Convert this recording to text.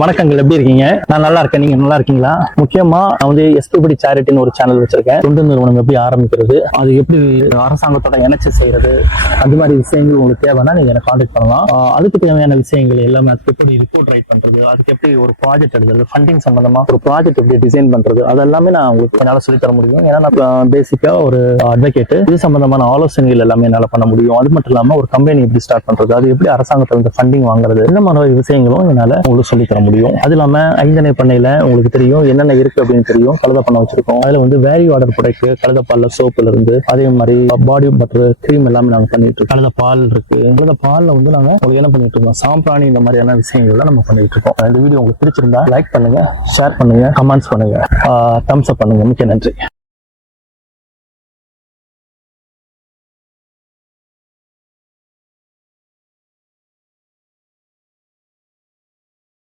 வணக்கங்கள், எப்படி இருக்கீங்க? நான் நல்லா இருக்கேன். நீங்க நல்லா இருக்கீங்களா? முக்கியமா நான் வந்து எஸ்பிபடி சேரிட்டின்னு ஒரு சேனல் வச்சிருக்கேன். தொண்டு நிறுவனம் எப்படி ஆரம்பிக்கிறது, அது எப்படி அரசாங்கத்தோட இணைச்சு செய்யறது, அந்த மாதிரி விஷயங்கள் உங்களுக்கு தேவைன்னா நீங்க எனக்கு கான்டாக்ட் பண்ணலாம். அதுக்கு தேவையான விஷயங்கள் எல்லாமே, அதுக்கு எப்படி ரிப்போர்ட் ரைட் பண்றது, அதுக்கு எப்படி ஒரு ப்ராஜெக்ட் எடுக்கிறது, ஃபண்டிங் சம்பந்தமா ஒரு ப்ராஜெக்ட் எப்படி டிசைன் பண்றது, அதெல்லாமே நான் உங்களுக்கு என்னால சொல்லி தர முடியும். ஏன்னா நான் பேசிக்கா ஒரு அட்வொகேட். இது சம்பந்தமான ஆலோசனைகள் எல்லாமே என்னால பண்ண முடியும். அது மட்டும் இல்லாம ஒரு கம்பெனி எப்படி ஸ்டார்ட் பண்றது, அது எப்படி அரசாங்கத்துல ஃபண்டிங் வாங்குறது, இந்த மாதிரி விஷயங்களும் என்னால உங்களுக்கு சொல்லி தர முடியும். அது இல்லாம ஐந்தனை பண்ணையில உங்களுக்கு தெரியும் என்னென்ன இருக்கு அப்படின்னு தெரியும். கலத பண்ண வச்சிருக்கோம். அதுல வந்து வேல்யூ ஆர்டர் ப்ராடக்ட், கலத பால்ல சோப்புல இருந்து அதே மாதிரி பாடி பட்டர், கிரீம் எல்லாமே நாங்க பண்ணிட்டு இருக்கோம். கலத பால் இருக்கு. கலத பால்ல வந்து நாங்க உங்களுக்கு என்ன பண்ணிட்டு இருக்கோம், சாம்பிராணி, இந்த மாதிரியான விஷயங்கள்லாம் நம்ம பண்ணிட்டு இருக்கோம். இந்த வீடியோ உங்களுக்கு பிடிச்சிருந்தா லைக் பண்ணுங்க, ஷேர் பண்ணுங்க, கமெண்ட்ஸ் பண்ணுங்க, தம்ஸ் அப் பண்ணுங்க. மிக்க நன்றி.